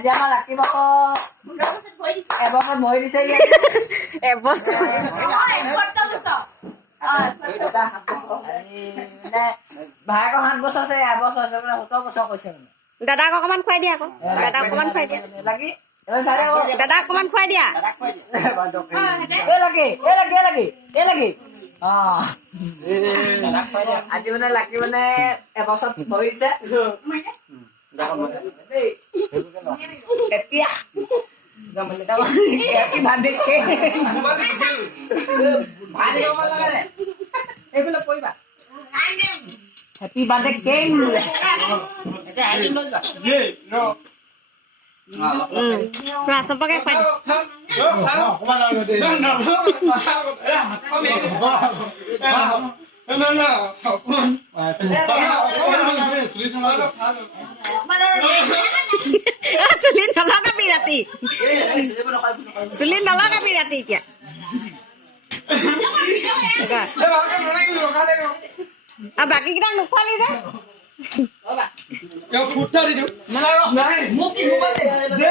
আজি আমাৰ লাকি বাপৰ এবছৰ মৰি দিছে এবছৰ ভায়েকৰ 7 বছৰ আছে এবছৰ আছে মানে 17 বছৰ কৈছে মানে দাদাক অকমান খুৱাই দিয়া আকৌ দাদাক অকমান খুৱাই দিয়া লাগি এবাৰ চাই দাদাক অকমান খুৱাই দিয়া লাগি আজি মানে লাকি মানে এবছৰ ভৰিছে এতিয়া Happy birthday King. Rồi xong cái khoai. Sulin nó lót cái pirati. Sulin nó lót cái pirati kìa. À বাকি কিটা নুখুৱালি যে ফুটা দি দিওঁ নাই মোক কি মোবাইল দে